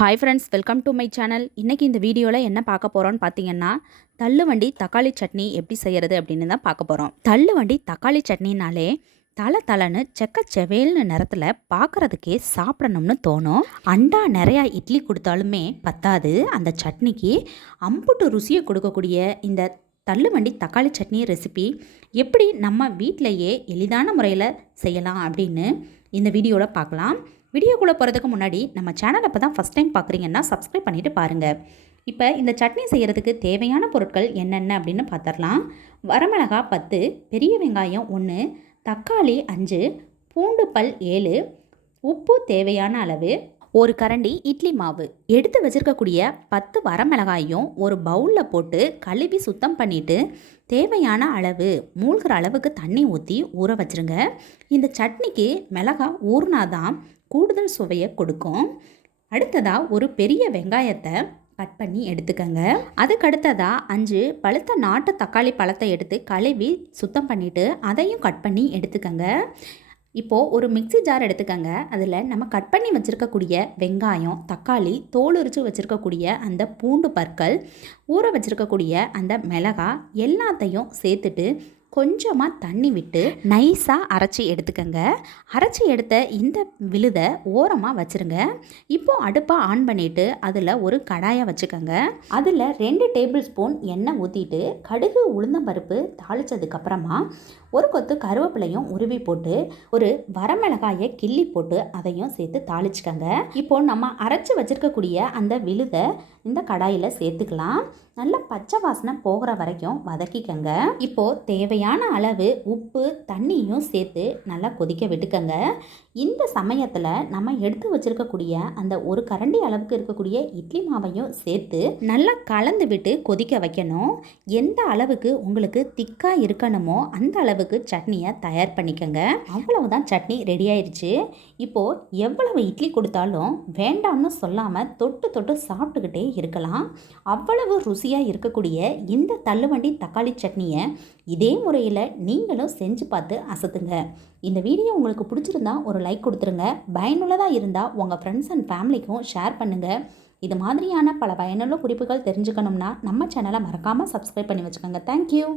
Hi friends welcome to my channel இன்றைக்கி இந்த வீடியோவில் என்ன பார்க்க போகிறோன்னு பார்த்தீங்கன்னா தள்ளுவண்டி தக்காளி சட்னி எப்படி செய்கிறது அப்படின்னு தான் பார்க்க போகிறோம் தள்ளுவண்டி தக்காளி சட்னினாலே தலை தலைன்னு செக்க செவேல்னு நேரத்தில் பார்க்குறதுக்கே சாப்பிடணும்னு தோணும். அண்டா நிறையா இட்லி கொடுத்தாலுமே பத்தாது. அந்த சட்னிக்கு அம்புட்டு ருசியை கொடுக்கக்கூடிய இந்த தள்ளுவண்டி தக்காளி சட்னி ரெசிபி எப்படி நம்ம வீட்டிலையே எளிதான முறையில் செய்யலாம் அப்படின்னு இந்த வீடியோவில் பார்க்கலாம். வீடியோக்குள்ளே போகிறதுக்கு முன்னாடி நம்ம சேனலை இப்போ தான் ஃபஸ்ட் டைம் பார்க்குறீங்கன்னா சப்ஸ்கிரைப் பண்ணிவிட்டு பாருங்கள் இப்போ இந்த சட்னி செய்கிறதுக்கு தேவையான பொருட்கள் என்னென்ன அப்படின்னு பார்த்துடலாம். வரமிளகா பத்து பெரிய வெங்காயம் ஒன்று தக்காளி அஞ்சு பூண்டு பல் ஏழு உப்பு தேவையான அளவு ஒரு கரண்டி இட்லி மாவு. எடுத்து வச்சிருக்கக்கூடிய பத்து வரமிளகாயும் ஒரு பவுலில் போட்டு கழுவி சுத்தம் பண்ணிவிட்டு தேவையான அளவு மூழ்கிற அளவுக்கு தண்ணி ஊற்றி ஊற வச்சுருங்க. இந்த சட்னிக்கு மிளகா ஊறினாதான் கூடுதல் சுவையை கொடுக்கும். அடுத்ததாக ஒரு பெரிய வெங்காயத்தை கட் பண்ணி எடுத்துக்கங்க. அதுக்கு அடுத்ததாக அஞ்சு பழுத்த நாட்டு தக்காளி பழத்தை எடுத்து கழுவி சுத்தம் பண்ணிவிட்டு அதையும் கட் பண்ணி எடுத்துக்கங்க. இப்போது ஒரு மிக்ஸி ஜார் எடுத்துக்கங்க. அதில் நம்ம கட் பண்ணி வச்சுருக்கக்கூடிய வெங்காயம் தக்காளி தோல் உரித்து வச்சுருக்கக்கூடிய அந்த பூண்டு பற்கள் ஊற வச்சுருக்கக்கூடிய அந்த மிளகாய் எல்லாத்தையும் சேர்த்துட்டு கொஞ்சமாக தண்ணி விட்டு நைஸாக அரைச்சி எடுத்துக்கங்க. அரைச்சி எடுத்த இந்த விழுதை ஓரமாக வச்சுருங்க. இப்போது அடுப்பை ஆன் பண்ணிவிட்டு அதில் ஒரு கடாயை வச்சுக்கோங்க. அதில் ரெண்டு டேபிள் ஸ்பூன் எண்ணெய் ஊற்றிட்டு கடுகு உளுந்தம்பருப்பு தாளித்ததுக்கப்புறமா ஒரு கொத்து கருவேப்பிலையும் உருவி போட்டு ஒரு வரமிளகாயை கிள்ளி போட்டு அதையும் சேர்த்து தாளிச்சுக்கோங்க. இப்போது நம்ம அரைச்சி வச்சுருக்கக்கூடிய அந்த விழுதை இந்த கடாயில் சேர்த்துக்கலாம். நல்ல பச்சை வாசனை போகிற வரைக்கும் வதக்கிக்கங்க. இப்போது தேவை தேவையான அளவு உப்பு தண்ணியும் சேர்த்து நல்லா கொதிக்க விட்டுக்கங்க. இந்த சமயத்தில் நம்ம எடுத்து வச்சுருக்கக்கூடிய அந்த ஒரு கரண்டி அளவுக்கு இருக்கக்கூடிய இட்லி மாவையும் சேர்த்து நல்லா கலந்து விட்டு கொதிக்க வைக்கணும். எந்த அளவுக்கு உங்களுக்கு திக்காக இருக்கணுமோ அந்த அளவுக்கு சட்னியை தயார் பண்ணிக்கோங்க. அவ்வளவுதான் சட்னி ரெடி ஆயிடுச்சு இப்போது எவ்வளவு இட்லி கொடுத்தாலும் வேண்டாம்னு சொல்லாமல் தொட்டு தொட்டு சாப்பிட்டுக்கிட்டே இருக்கலாம். அவ்வளவு ருசியாக இருக்கக்கூடிய இந்த தள்ளுவண்டி தக்காளி சட்னியை இதே முறையில் நீங்களும் செஞ்சு பார்த்து அசத்துங்க. இந்த வீடியோ உங்களுக்கு பிடிச்சிருந்தா ஒரு ஒரு லைக் கொடுத்துருங்க. பயனுள்ளதாக இருந்தால் உங்கள் ஃப்ரெண்ட்ஸ் அண்ட் ஃபேமிலிக்கும் ஷேர் பண்ணுங்கள் இது மாதிரியான பல பயனுள்ள குறிப்புகள் தெரிஞ்சுக்கணும்னா நம்ம சேனலை மறக்காமல் சப்ஸ்கிரைப் பண்ணி வச்சுக்கோங்க. தேங்க்யூ